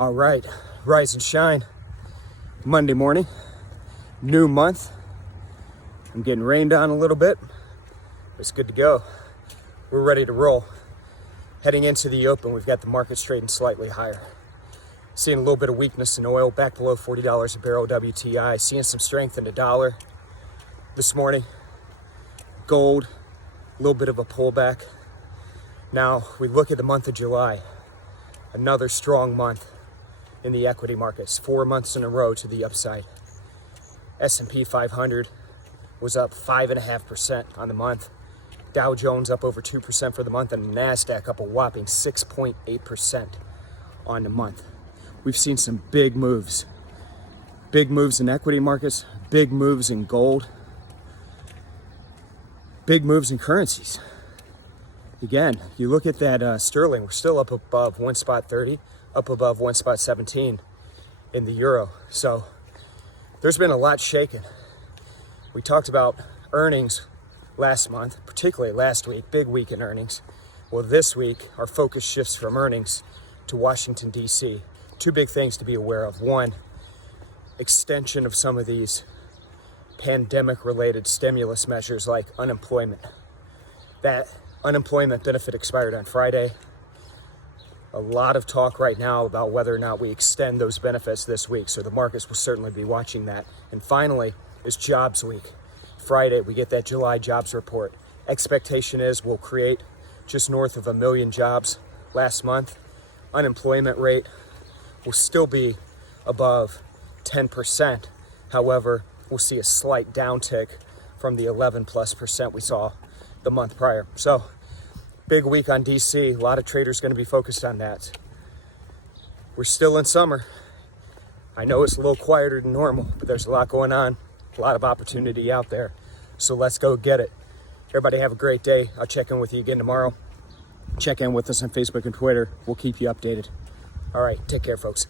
All right, rise and shine. Monday morning, new month. I'm getting rained on a little bit. It's good to go. We're ready to roll. Heading into the open, we've got the markets trading slightly higher. Seeing a little bit of weakness in oil, back below $40 a barrel WTI. Seeing some strength in the dollar this morning. Gold, a little bit of a pullback. Now we look at the month of July, another strong month in the equity markets, 4 months in a row to the upside. S&P 500 was up 5.5% on the month. Dow Jones up over 2% for the month, and Nasdaq up a whopping 6.8% on the month. We've seen some big moves in equity markets, big moves in gold, big moves in currencies. Again, you look at that sterling, we're still up above 1.30, up above 1.17 in the euro. So there's been a lot shaken. We talked about earnings last month, particularly last week, big week in earnings. Well, this week, our focus shifts from earnings to Washington, D.C. Two big things to be aware of. One, extension of some of these pandemic-related stimulus measures like unemployment. That unemployment benefit expired on Friday. A lot of talk right now about whether or not we extend those benefits this week, so the markets will certainly be watching that. And finally is jobs week. Friday, we get that July jobs report. Expectation is we'll create just north of 1 million jobs last month. Unemployment rate will still be above 10%. However, we'll see a slight downtick from the 11+% we saw the month prior. So, big week on DC. A lot of traders going to be focused on that. We're still in summer. I know it's a little quieter than normal, but there's a lot going on, a lot of opportunity out there. So let's go get it. Everybody have a great day. I'll check in with you again tomorrow. Check in with us on Facebook and Twitter. We'll keep you updated. All right, take care, folks.